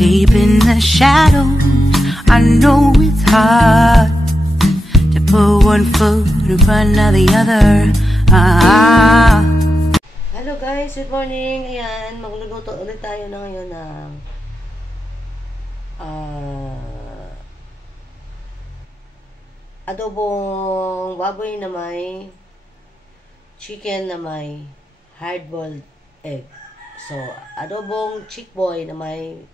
Deep in the shadows, I know it's hard to put one foot in front of the other. Hello guys, good morning. Ayan, magluluto ulit tayo na ngayon ng adobong baboy na may chicken na may hard-boiled egg. So, adobong chick boy na may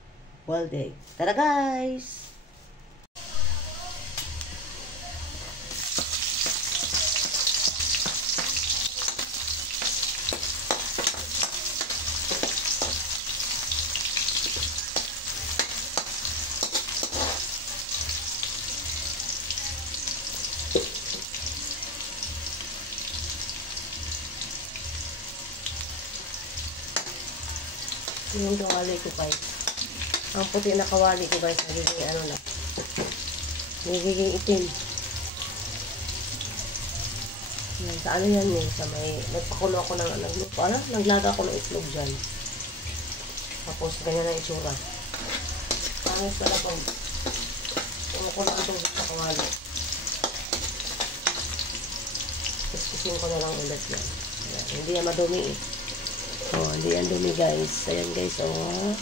boiled egg. Tara guys! Yung kawali ko guys. Ang puti na kawali ko guys, nagiging ano na. Nagiging itim. Yan, sa ano yan eh, sa may, nagpakulo ako ng, naglaga ako ng itlog dyan. Tapos, ganyan ang itsura. Pangis pala pag kumukulo ang tubig sa kawali. Kiskisin ko na lang ulit yan. Yan, hindi yan madumi eh. Oh, hindi yan dumi guys. Ayan guys, oh.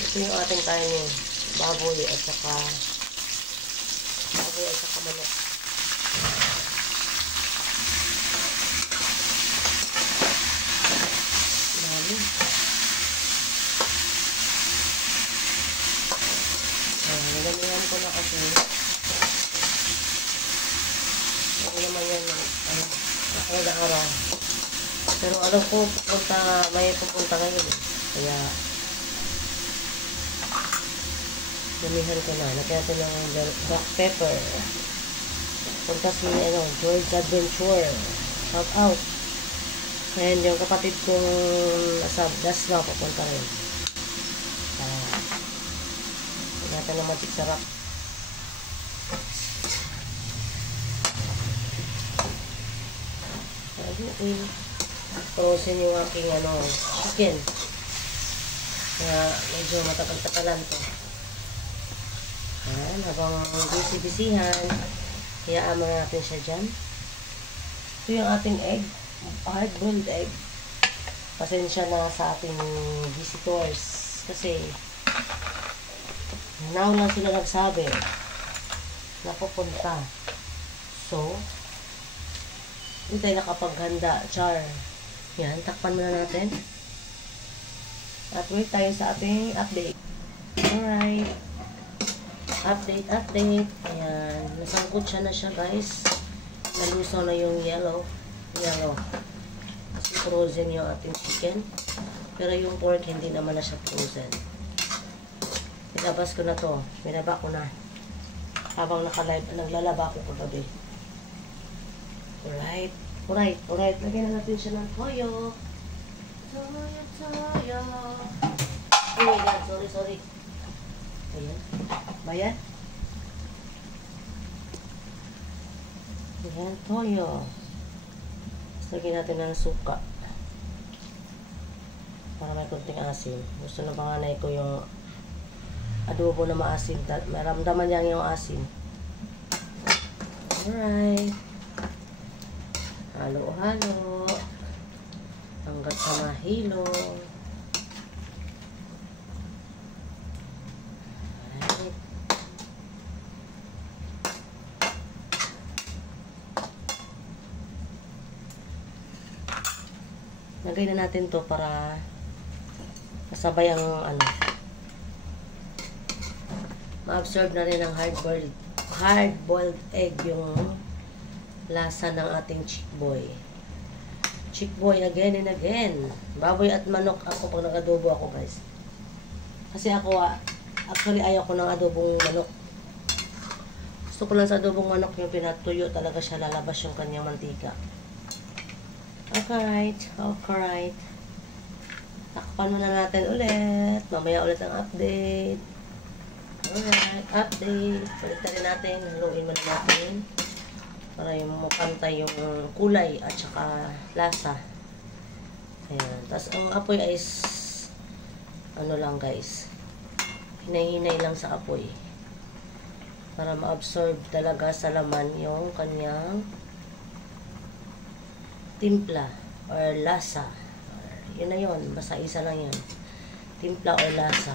Ito yung ating kainin. Baboy at saka manok. Nagamihan ko na kasi ako naman yan araw-araw. Pero alam ko may pupunta ngayon kaya damihan ko na. Lagyan natin ng black pepper. Punta si George Adventure. Shout out. And yung kapatid kong nasa Dasma pupunta rin. Natin naman sarap. Okay. Frozen yung aking chicken. Kaya medyo matagal-tagalan to. Ayan, habang busy-busyhan, hayaan mo natin siya dyan. Ito yung ating egg. Hard-boiled egg. Pasensya na sa ating visitors. Kasi now lang sila nagsabi na pupunta. So, hindi tayo nakapaghanda. Char. Yan, takpan muna natin. At wait tayo sa ating update. Alright. Update. Ayan. Nasangkot siya na siya guys. Nalusaw na yung yellow. Kasi frozen yung ating chicken. Pero yung pork hindi naman na siya frozen. Nilabas ko na to. Binaba ko na. Habang naglalaba ko kagabi. Alright. Lagyan na natin siya ng toyo. Toyo. Oh my God. Sorry. Ayan. Bayan. Ayan, toyo. Lagyan natin ng suka. Para may kunting asin. Gusto na panganay ko yung adobo na maasin. Maramdaman niya yung asin. Alright. Halo-halo. Hanggat sa mahilo. Alright. Lagay na natin to para kasabay ang ma-absorb na rin ng hard-boiled egg yung lasa ng ating chick boy. Chick boy again and again. Baboy at manok ako pag nag-adobo ako guys. Kasi ako actually ayaw ko ng adobong manok. Gusto ko lang sa adobong manok yung pinatuyo talaga siya, lalabas yung kanyang mantika. Alright. Takpan muna natin ulit. Mamaya ulit ang update. Alright, update. Balik na rin natin. Haluin muna natin. Para yung mapantay yung kulay at saka lasa. Ayan. Tapos ang apoy ay ano lang guys. Hinay-hinay lang sa apoy. Para ma-absorb talaga sa laman yung kanyang timpla or lasa. Yun na yun. Basta isa lang yan. Timpla or lasa.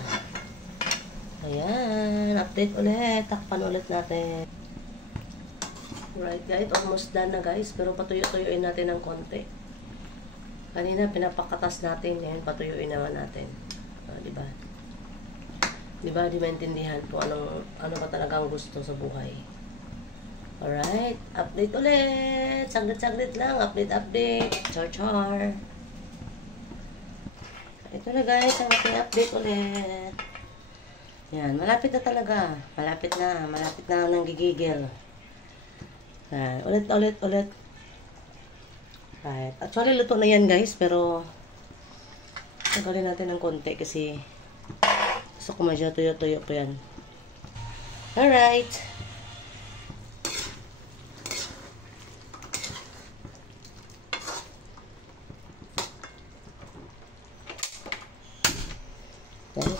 Ayan. Update ulit. Takpan ulit natin. Alright guys. Almost done na guys. Pero patuyo-tuyuin natin ng konti. Kanina pinapakatas natin. Ngayon patuyuin naman natin. Diba? Diba? Di maintindihan kung ano ba talagang gusto sa buhay. Alright. Update ulit. Saglit-saglit lang. Update. Char. Ito na guys, ang ating update ulit. Yan, malapit na talaga. Malapit na nang gigigil. Yan, ulit. Right. Actually, luto na yan guys, pero tagalin natin ng konti kasi gusto ko medyo tuyo-tuyo po yan. Alright.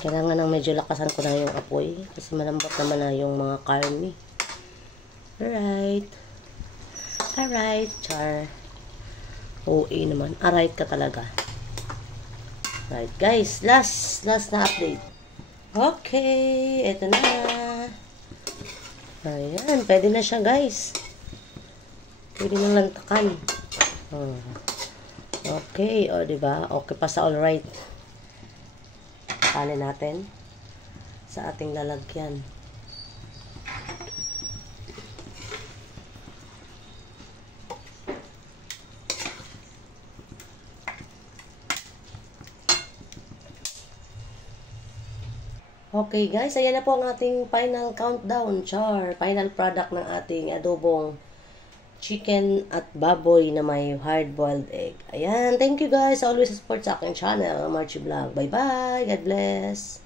Kailangan ng medyo lakasan ko na yung apoy kasi malambot naman na yung mga karne. Alright, char. OA naman. Alright ka talaga. Right, guys. Last na update. Okay. Ito na. Ayan. Pwede na siya, guys. Pwede nang lantakan. Okay. O, diba? Okay pa sa alright. Kanin natin sa ating lalagyan. Okay guys, ayan na po ang ating final countdown, final product ng ating adobong chicken at baboy na may hard-boiled egg. Ayan, thank you guys. Always support sa aking channel, Marchie Vlog. Bye-bye. God bless.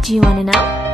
Do you want to know?